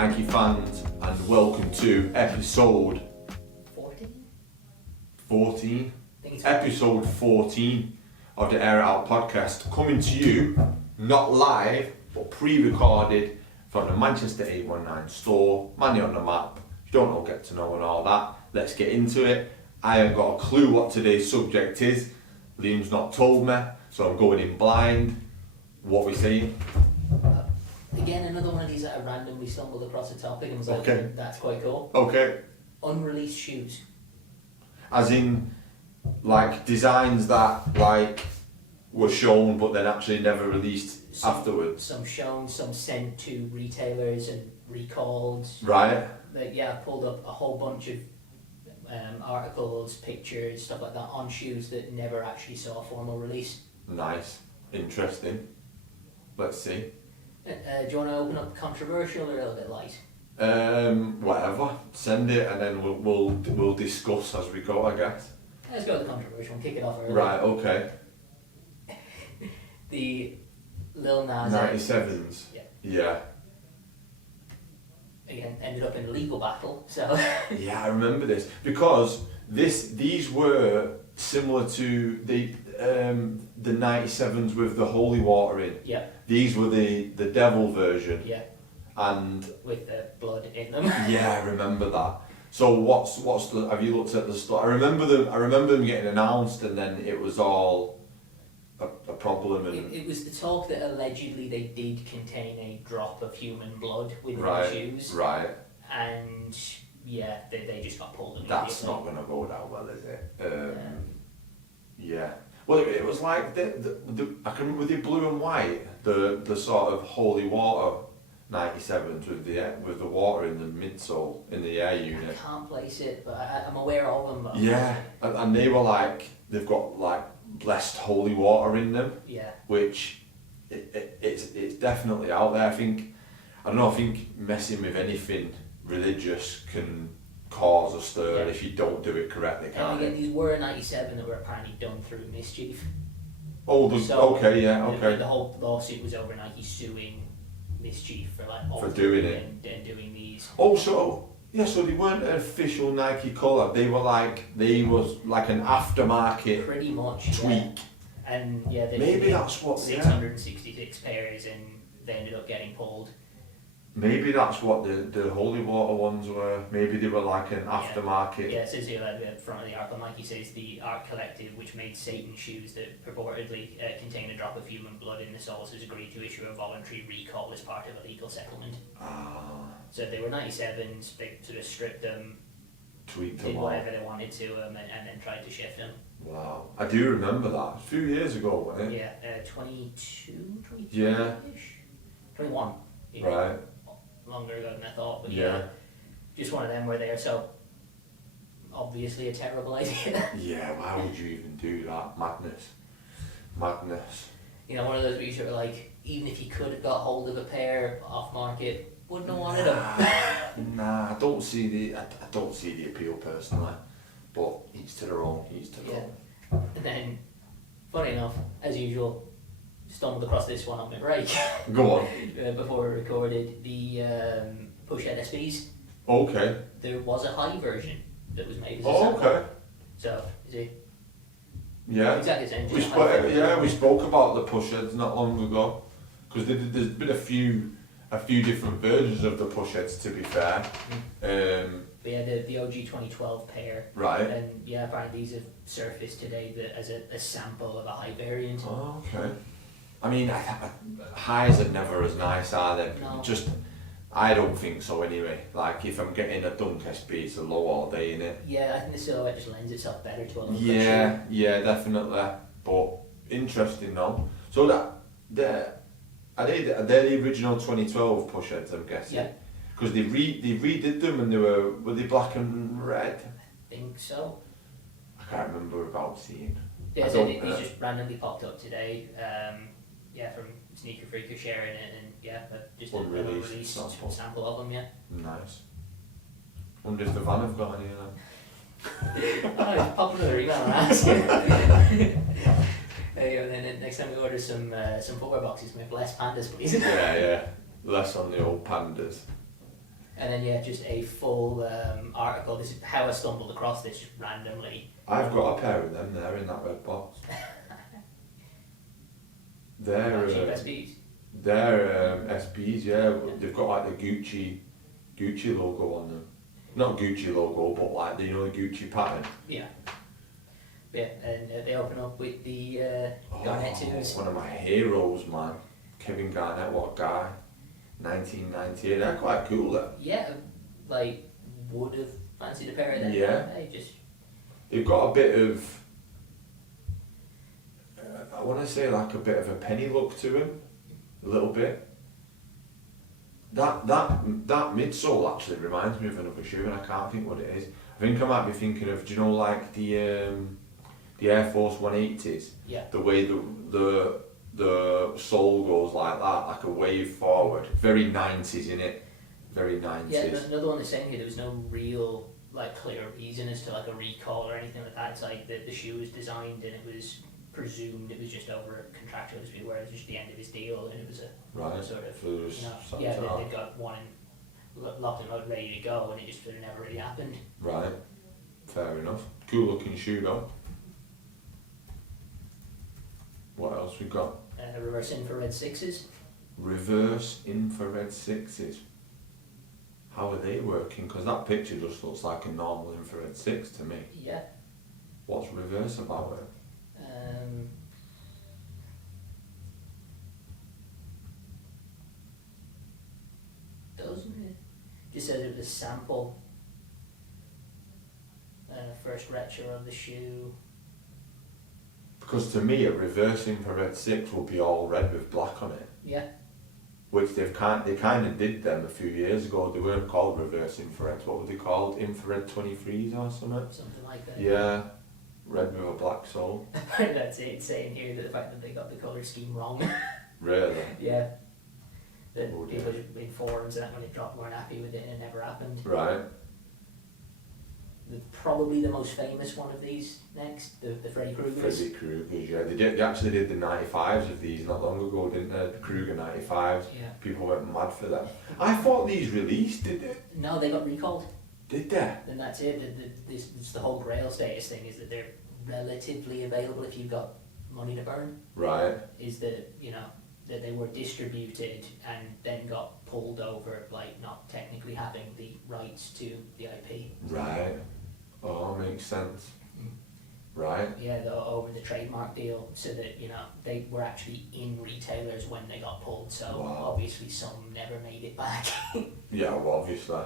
Nike fans, and welcome to episode 14? Episode 14 of the Air It Out podcast, coming to you, not live, but pre-recorded from the Manchester 819 store, Manny on the map. If you don't know, get to know and all that. Let's get into it. I haven't got a clue what today's subject is. Liam's not told me, so I'm going in blind. What are we saying? Again, another one of these that I randomly stumbled across a topic and was like, Okay. That's quite cool. Okay. Unreleased shoes. As in, like, designs that, like, were shown but then actually never released afterwards. Some shown, some sent to retailers and recalled. Right. But yeah, I pulled up a whole bunch of articles, pictures, stuff like that on shoes that never actually saw a formal release. Nice. Interesting. Let's see. Do you want to open up controversial or a little bit light? Whatever. Send it and then we'll discuss as we go, I guess. Let's go with the controversial and kick it off early. Right, okay. The Lil Nas 97s. Yeah. Again, ended up in a legal battle, so... Yeah, I remember this. Because these were similar to the 97s with the holy water in. Yeah. These were the devil version. Yeah. And with the blood in them. yeah, I remember that. So what's the? Have you looked at the story? I remember them getting announced, and then it was all a problem. And it was the talk that allegedly they did contain a drop of human blood within right, the shoes. Right. And yeah, they just got pulled immediately. That's not going to go down well, is it? Yeah. Well, it was like the I can remember the blue and white, the sort of holy water 97s with the water in the midsole in the air unit. I can't place it, but I'm aware of them. But yeah, and they were like they've got like blessed holy water in them. Yeah. Which it's definitely out there. I think messing with anything religious can cause a stir if you don't do it correctly, can't again, it? these were 97 that were apparently done through mischief. Oh, okay. The whole lawsuit was over Nike suing mischief for doing it and doing these. Oh, so they weren't an official Nike colour. They was like an aftermarket pretty much tweak. Yeah. And yeah, maybe that's what 666 pairs, and they ended up getting pulled. Maybe that's what the holy water ones were. Maybe they were like an aftermarket. Yeah, it says here at the front of the article, Nike says the art collective, which made Satan shoes that purportedly contain a drop of human blood in the soles, has agreed to issue a voluntary recall as part of a legal settlement. So they were 97s, they sort of stripped them, tweaked did them whatever they wanted to them, and then tried to shift them. Wow, I do remember that. A few years ago, wasn't it? Yeah, 22, 23-ish? Yeah. 21. Right. Longer ago than I thought, but yeah, just one of them were there, so obviously a terrible idea. Yeah, why would you even do that? Madness. You know, one of those where you sort of like, even if you could have got hold of a pair off market, wouldn't have wanted them. Nah, I don't see the appeal personally, but each to their own. And then, funny enough, as usual, stumbled across this one on my break. Go on. Before we recorded the Pushhead SBs. Okay. There was a high version that was made as a sample. Okay. So, is it? Yeah. Exactly the same. We spoke about the Pushheads not long ago, because there's been a few different versions of the Pushheads, to be fair. But yeah, the OG 2012 pair. Right. And yeah, apparently these have surfaced today as a sample of a high variant. Oh, okay. I mean, highs are never as nice, are they? No. I don't think so anyway. Like, if I'm getting a Dunk SB, it's a low all day, innit? Yeah, I think the silhouette just lends itself better to a low Yeah, definitely. But interesting though. So they're the original 2012 Pushheads, I'm guessing? Yeah. Because they redid them and were they black and red? I think so. I can't remember about seeing. Yeah, so these just randomly popped up today. From Sneaker Freaker sharing it, and just Unreleased sample of them. Yeah. Nice. Wonder if the van have got any of them. Oh, it's popular email and ask. There you go. Then next time we order some footwear boxes, we have less pandas, please. Yeah. Less on the old pandas. And then yeah, just a full article. This is how I stumbled across this just randomly. I've got a pair of them there in that red box. They're Cheap SBs. They're SBs, yeah. They've got like the Gucci logo on them. Not Gucci logo, but like the, you know, the Gucci pattern. Yeah. Yeah, and they open up with the Garnett 2s. One of my heroes, man. Kevin Garnett, what a guy. 1998, they're quite cool though. Yeah, like, would have fancied a pair of them. Yeah. Just... They've got a bit of, I want to say like a bit of a penny look to them. A little bit. That midsole actually reminds me of another shoe, and I can't think what it is. I think I might be thinking of, do you know, like the Air Force 180s? Yeah. The way the sole goes like that, like a wave forward. Very 90s in it. Very 90s. Yeah, another one that's saying here there was no real like clear reason as to like a recall or anything like that. It's like the shoe was designed and it was presumed it was just over a contractual dispute where it was just the end of his deal and it was a right. sort of, So there was they'd got one locked and loaded ready to go and it just sort of never really happened. Right, fair enough. Cool looking shoe though. What else we got? Reverse infrared 6s. Reverse infrared 6s. How are they working? Because that picture just looks like a normal infrared 6 to me. Yeah. What's reverse about it? Doesn't it? Just says it was a sample. First retro of the shoe. Because to me a reverse infrared 6 will be all red with black on it. Yeah. Which they kind of did them a few years ago. They weren't called reverse infrared. What were they called? Infrared 23s or something? Something like that. Yeah. Red with a black sole. That's it. It's saying here that the fact that they got the colour scheme wrong. Really? Yeah. That Oh, people just in forums and that when they dropped weren't happy with it and it never happened. Right. Probably the most famous one of these next, the Freddy Kruegers. Freddy Kruegers, yeah. They actually did the 95s of these not long ago, didn't they? The Krueger 95s. Yeah. People went mad for them. I thought these released, did they? No, they got recalled. Did they? And that's it. It's the whole Grail status thing is that they're relatively available if you've got money to burn. Right. Is that, you know, that they were distributed and then got pulled over, like not technically having the rights to the IP. Right. Oh, makes sense. Right. Yeah, over the trademark deal, so that, you know, they were actually in retailers when they got pulled, so Wow. obviously some never made it back. Yeah, well, obviously.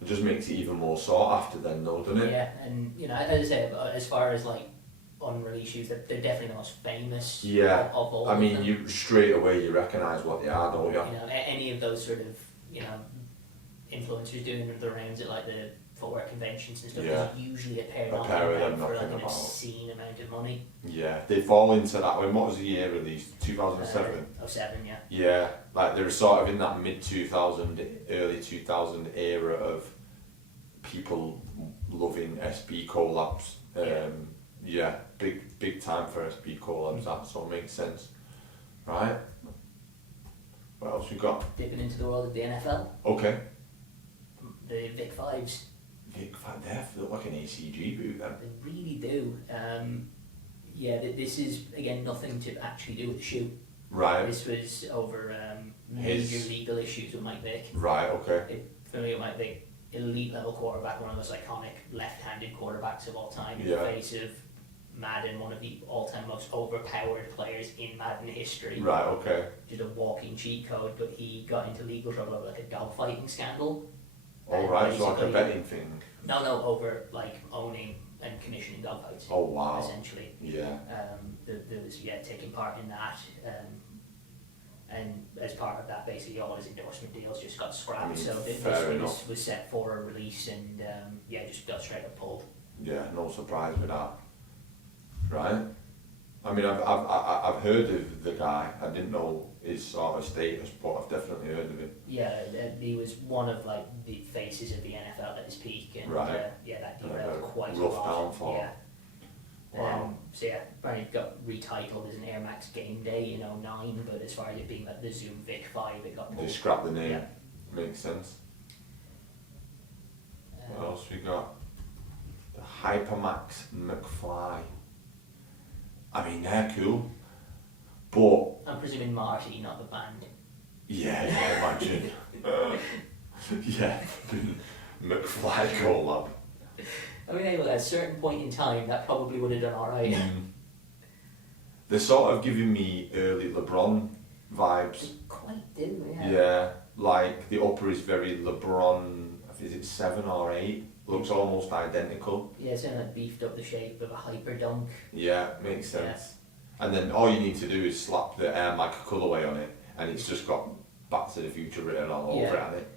It just makes it even more sought after then, though, doesn't it? Yeah, and, you know, as I say, as far as like unreleased shoes, they're definitely the most famous Yeah. of all I of mean, them. you straight away you recognise what they are, don't you? You know, any of those sort of, you know, influencers doing the rounds at like the footwear conventions and stuff, Yeah. there's usually a pair A pair of them for like knocking an about. obscene amount of money. Yeah, they fall into that. When what was the year released? 2007. 07, yeah. Yeah, like they're sort of in that mid 2000, early 2000 era of people loving SB collabs. Yeah, big time for SB collabs. That so it makes sense, right? What else we got? Dipping into the world of the NFL, Okay. the Vic 5s. Vic, they look like an ACG boot then. They really do. Yeah, this is again nothing to actually do with the shoe. Right. This was over major legal issues with Mike Vick. Right. Okay. If familiar with Mike Vick, elite level quarterback, one of the most iconic left-handed quarterbacks of all time. Yeah. In the face of Madden, one of the all-time most overpowered players in Madden history. Right. Okay. Just a walking cheat code, but he got into legal trouble over like a dogfighting scandal. All right. So like a basically- betting thing. No, over like owning and commissioning dogfights. Oh wow. Essentially. Yeah. There was taking part in that, and as part of that, basically all his endorsement deals just got scrapped. I mean, So this fair one enough. was set for a release, and just got straight up pulled. Yeah, no surprise with that. Right? I mean, I've heard of the guy. I didn't know his sort of status, but I've definitely heard of him. Yeah, he was one of like the faces of the NFL at his peak, and Right. that And derailed a quite a rough lot. downfall. Yeah. Wow. So yeah, apparently it got retitled as an Air Max Game Day in 09, but as far as it being like the Zoom Vic 5, it got They pulled. scrapped the name. Yeah. Makes sense. What else we got? The Hypermax McFly. I mean, they're cool. But I'm presuming Marty, not the band. yeah, imagine. Yeah, McFly collab. I mean, anyway, at a certain point in time, that probably would have done alright. They're sort of giving me early LeBron vibes. Quite do, yeah. Yeah, like the upper is very LeBron, is it 7 or 8? Looks almost identical. Yeah, it's kind of beefed up the shape of a hyper dunk. Yeah, makes sense. And then all you need to do is slap the Air Mac colourway on it, and it's just got Back to the Future written all over it, hasn't it?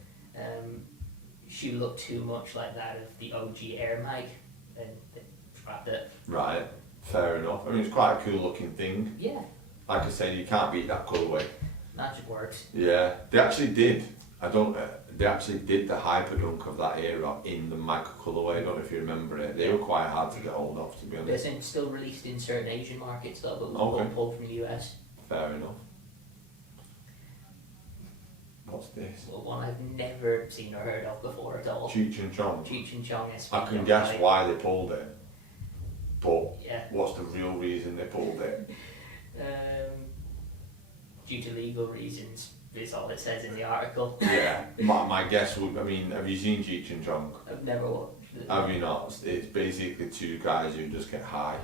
She looked too much like that of the OG Air Mag, and they scrapped it. Right, fair enough. I mean, it's quite a cool looking thing. Yeah. Like I say, you can't beat that colourway. Magic works. Yeah, they actually did. They actually did the Hyperdunk of that era in the Mag colourway. I don't know if you remember it. They were quite hard to get hold of, to be honest. It's still released in certain Asian markets though, but Okay. was pulled from the US. Fair enough. What's this? Well, one I've never seen or heard of before at all. Cheech and Chong. Cheech and Chong SP. I can guess why they pulled it, but Yeah. what's the real reason they pulled it? Due to legal reasons, is all it says in the article. Yeah, my guess would. I mean, have you seen Cheech and Chong? I've never watched it. Have you not? It's basically two guys who just get high.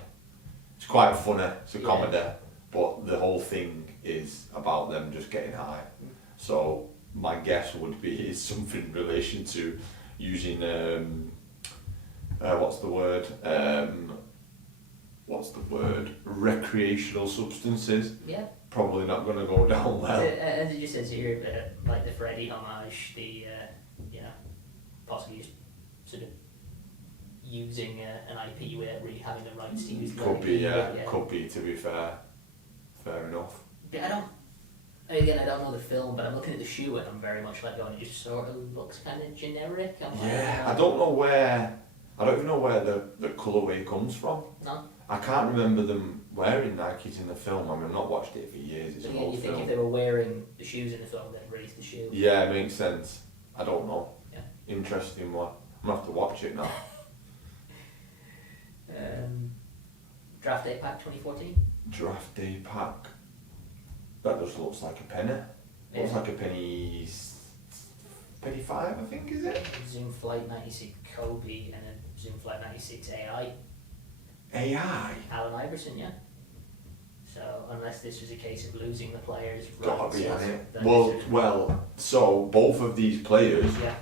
It's quite funny. It's a comedy, but the whole thing is about them just getting high. So my guess would be it's something in relation to using what's the word? Recreational substances. Yeah. Probably not going to go down well. As it just says here, like the Freddy homage, the possibly just sort of using an IP without really having the rights to use the Could IP. be, could be. To be fair, fair enough. Yeah, I don't know the film, but I'm looking at the shoe and I'm very much like going, it just sort of looks kind of generic. I don't know where. I don't even know where the colourway comes from. No. I can't remember them wearing Nikes in the film. I mean, I've not watched it for years. It's So an you old think film. if they were wearing the shoes in the film, then release the shoe? Yeah, it makes sense. I don't know. Yeah. Interesting one. I'm gonna have to watch it now. Draft Day Pack 2014. Draft Day Pack. That just looks like a penny. Looks like a penny 5, I think, is it? Zoom Flight 96 Kobe and a Zoom Flight 96 AI. AI? Allen Iverson, yeah. So unless this was a case of losing the players, Gotta be on rights, it. then Well, so both of these players yeah,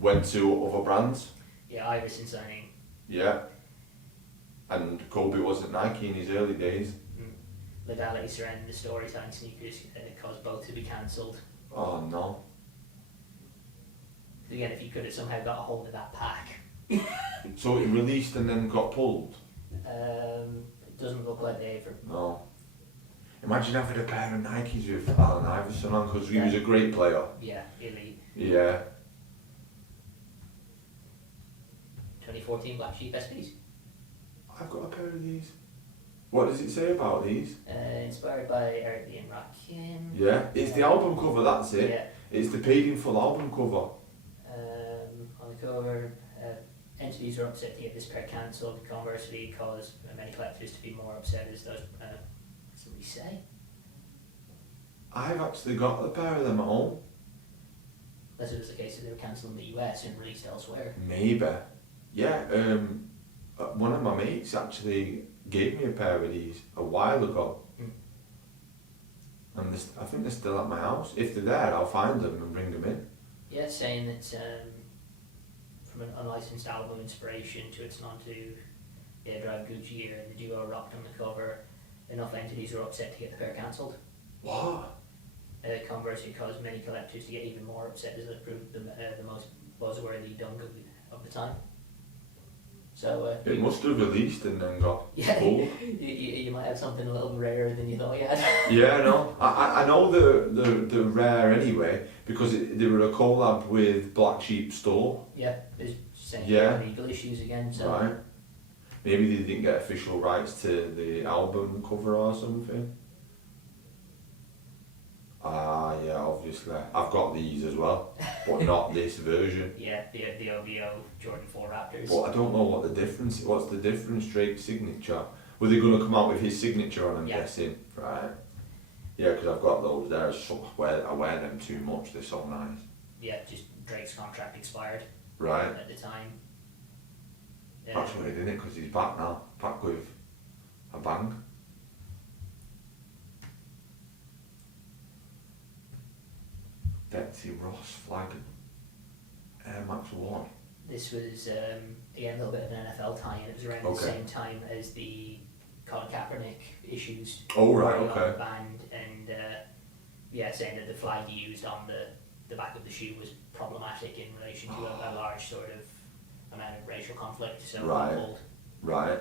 went to other brands. yeah, Iverson signing. Yeah. And Kobe was at Nike in his early days. Legality surrounding the storytelling sneakers caused both to be cancelled. Oh no. Again, if you could have somehow got a hold of that pack. So it released and then got pulled? It doesn't look like they ever. No. Imagine having a pair of Nikes with Allen Iverson on, because he was a great player. Yeah, elite. Yeah. 2014 Black Sheep SPs. I've got a pair of these. What does it say about these? Inspired by Eric B. and Rakim. Yeah, it's the album cover, that's it. Yeah. It's the paid in full album cover. On the cover, entities are upset to get this pair cancelled. Conversely, caused many collectors to be more upset as does somebody say. I've actually got a pair of them at home. Unless it was the case that they were cancelled in the US and released elsewhere. Maybe. Yeah, one of my mates actually gave me a pair of these a while ago. And I think they're still at my house. If they're there, I'll find them and bring them in. Yeah, saying that from an unlicensed album inspiration to its nod to Drive Gucci Gear and the duo rocked on the cover, enough entities were upset to get the pair cancelled. What? Conversely, caused many collectors to get even more upset as it proved the most buzzworthy dunk of the time. So It must have released and then got pulled. you might have something a little rarer than you thought you had. Yeah, no. I know the rare anyway, because they were a collab with Black Sheep Store. Yeah, there's saying legal issues again. So. Right. Maybe they didn't get official rights to the album cover or something. Ah, yeah, obviously. I've got these as well, but not this version. Yeah, the OVO Jordan 4 Raptors. But I don't know what the difference. What's the difference? Drake's signature. Were they going to come out with his signature on? I'm guessing, right? Yeah, because I've got those there. So I wear them too much. They're so nice. Yeah, just Drake's contract expired. Right. At the time. That's weird, isn't it? Because he's back now. Back with a bang. Betsy Ross flag. Air Max 1. This was, again, a little bit of an NFL tie-in. It was around the same time as the Colin Kaepernick issues. Oh, right, where he okay. got banned and, saying that the flag he used on the back of the shoe was problematic in relation to a large sort of amount of racial conflict. So Right.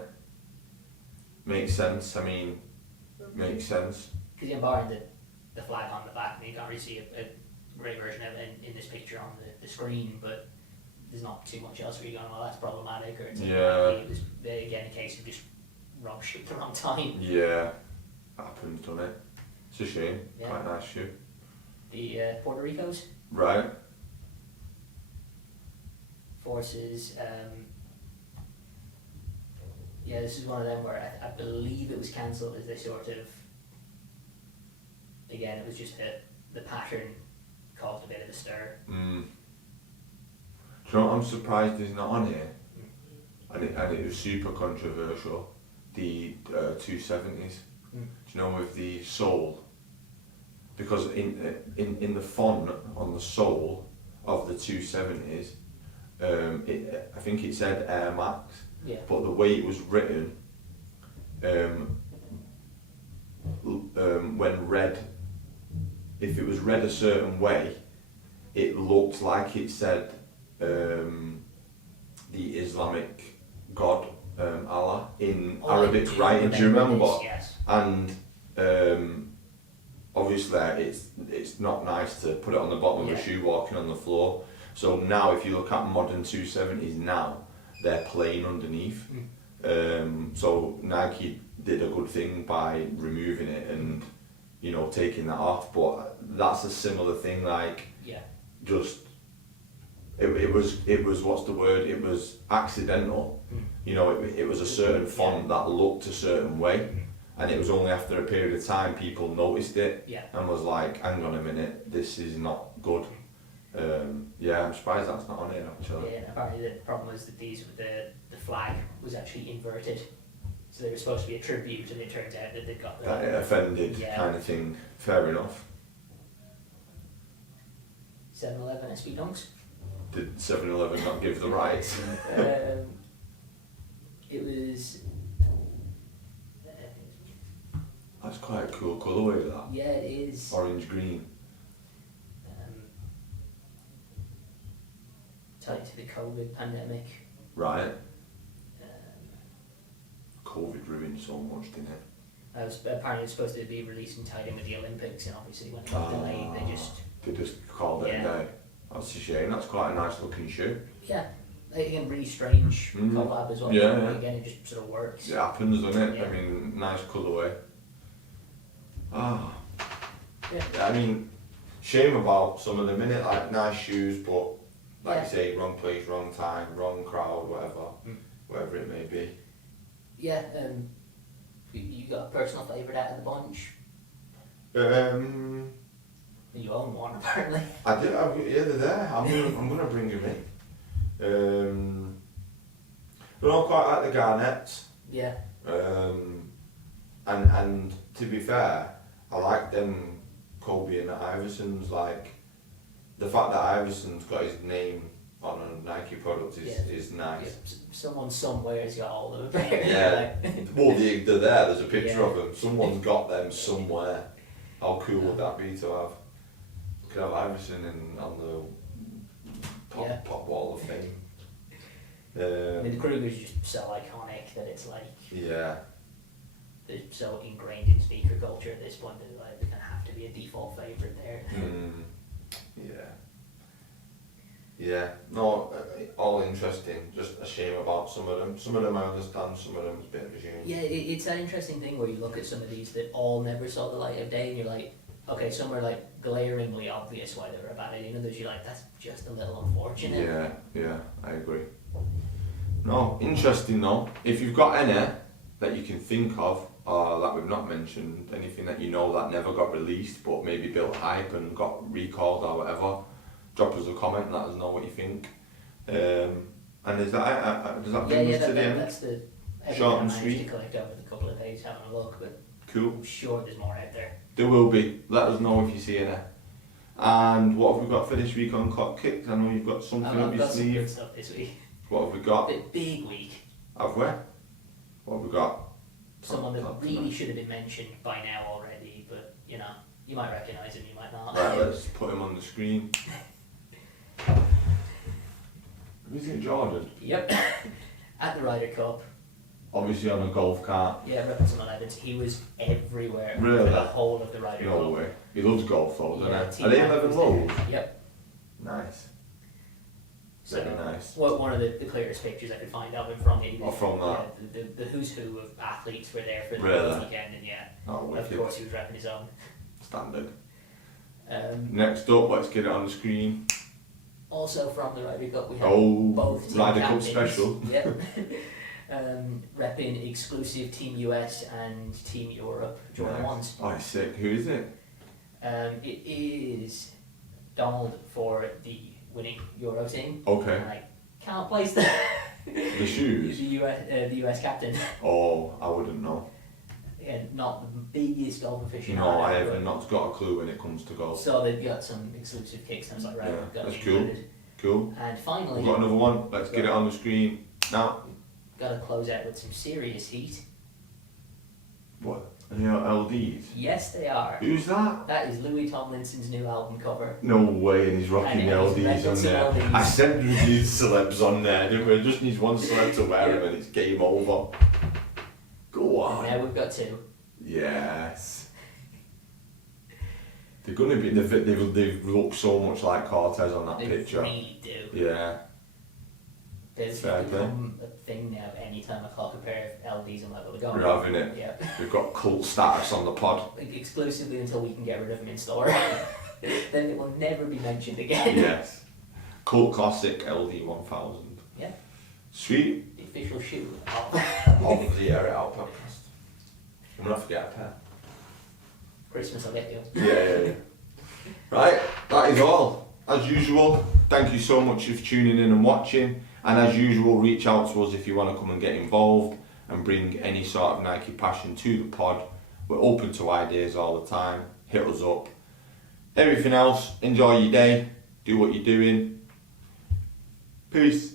Makes sense. I mean, makes sense. Because barring the flag on the back, I mean, you can't really see a great version of it in this picture on the screen, but there's not too much else where you're going, well, that's problematic, or it's it was, again, a case of just wrong shoe at the wrong time. Yeah, happens, doesn't it? It's a shame. Yeah. Quite a nice shoe. The Puerto Ricos. Right. Forces. This is one of them where I believe it was cancelled as they sort of. Again, it was just the pattern caused a bit of a stir. Mm. Do you know what I'm surprised he's not on here? And it was super controversial. The 270s. Do you know, with the sole? Because in the font on the sole of the 270s, I think it said Air Max. Yeah. But the way it was written, when read, if it was read a certain way, it looked like it said the Islamic God, Allah, in Arabic writing. Do you remember? Yes. And obviously it's not nice to put it on the bottom of a shoe walking on the floor. So now if you look at modern 270s now, they're plain underneath. So Nike did a good thing by removing it and, you know, taking that off. But that's a similar thing, like just it was what's the word? It was accidental. You know, it was a certain font that looked a certain way, and it was only after a period of time people noticed it and was like, hang on a minute, this is not good. I'm surprised that's not on here actually. Yeah, and apparently the problem was that the flag was actually inverted. So they were supposed to be a tribute, and it turns out that they got that it offended kind of thing. Fair enough. 7-Eleven SB Dunks. Did 7-Eleven not give the rights? It was. That's quite a cool colourway, that. Yeah, it is. Orange green. Tied to the COVID pandemic. Right. COVID ruined so much, didn't it? Apparently it's supposed to be released and tied in with the Olympics, and obviously when it got delayed, they just called it a day. That's a shame. That's quite a nice looking shoe. Yeah. Again, really strange collab as well. Yeah. Again, it just sort of works. It happens, doesn't it? Yeah. I mean, nice colourway. Yeah, I mean, shame about some of them, innit? Like, nice shoes, but like you say, wrong place, wrong time, wrong crowd, whatever it may be. Yeah, you got a personal favourite out of the bunch? You own one, apparently. I do. They're there. I'm gonna bring them in. I don't quite like the Garnets. Yeah. And to be fair, I like them Kobe and Iversons. Like, the fact that Iverson's got his name on a Nike product is nice. Yeah. Someone somewhere has got all of them. Yeah. Well, they're there. There's a picture of them. Someone's got them somewhere. How cool would that be to have? Could have Iverson on the pop wall of fame. I mean, the Krugers just so iconic that it's like they're so ingrained in sneaker culture at this point that like they're gonna have to be a default favourite there. Yeah, no, all interesting. Just a shame about some of them. Some of them I understand, some of them is a bit of a shame. Yeah, it's that interesting thing where you look at some of these that all never saw the light of day and you're like, okay, some are like glaringly obvious why they were a bad idea, and others you're like, that's just a little unfortunate. Yeah, I agree. No, interesting though. If you've got any that you can think of, or that we've not mentioned, anything that you know that never got released but maybe built hype and got recalled or whatever, drop us a comment and let us know what you think. And is that does that bring us to the end? That's the short and I managed sweet. to collect over the couple of days having a look, but Cool. I'm sure there's more out there. There will be. Let us know if you see any. And what have we got for this week on Clock Kicks? I know you've got something up I've your got some good sleeve. stuff this week. What have we got? The big week. Have we? What have we got? Someone that Talk to really me. should have been mentioned by now already, but you know, you might recognise him, you might not. Right, let's put him on the screen. Who's it, Jordan? Yep. At the Ryder Cup, Obviously on a golf cart. yeah, repping some 11s, he was everywhere Really? for the whole of the Ryder No Cup. way. He loves golf though, doesn't Yeah, he? Are they 11 was lows? there. Yep. Nice. So, Very nice. one of the clearest pictures I could find of him from it. Oh, from that? Yeah, the who's who of athletes were there for the Really? weekend, and yeah, Oh, of wicked. course he was repping his own. Standard. Next Next up, let's get it on the screen. Also from the Ryder Cup, we have Oh, both team Ryder Cup captains. special. Yep. Repping exclusive Team US and Team Europe Jordan Nice. ones. Oh, he's sick. Who is it? It is Donald for the winning Euro team. Okay. And I can't place the The shoes? the US captain. Oh, I wouldn't know. And not the biggest golf aficionado. No, I but- have not got a clue when it comes to golf. So they've got some exclusive kicks, and I was like, right, Yeah, got that's me cool. included. Cool. And finally, We've got another one. Let's get it on the screen. Now. got to close out with some serious heat. What? Any LDs? Yes, they are. Who's that? That is Louis Tomlinson's new album cover. No way, and he's rocking And the he's LDs on repping there. some LDs. I said we need celebs on there, didn't we? Just needs one celeb to wear them and it's game over. Go And on. now we've got two. Yes. They're gonna be. They look so much like Cortez on that They picture. really do. Yeah. There's Fair become a thing now. Anytime I clock a pair of LDs, I'm like, well, they're going. We're having it. Yeah. We've got cult status on the pod. Like, exclusively until we can get rid of them in store. Then it will never be mentioned again. Yes. Cult classic LD 1000. Yeah. Sweet. The official shoe Of the Air It Out podcast. I'm gonna have to get a pair. Christmas, I'll get you. Yeah. Right, that is all. As usual, thank you so much for tuning in and watching. And as usual, reach out to us if you want to come and get involved and bring any sort of Nike passion to the pod. We're open to ideas all the time. Hit us up. Everything else, enjoy your day. Do what you're doing. Peace.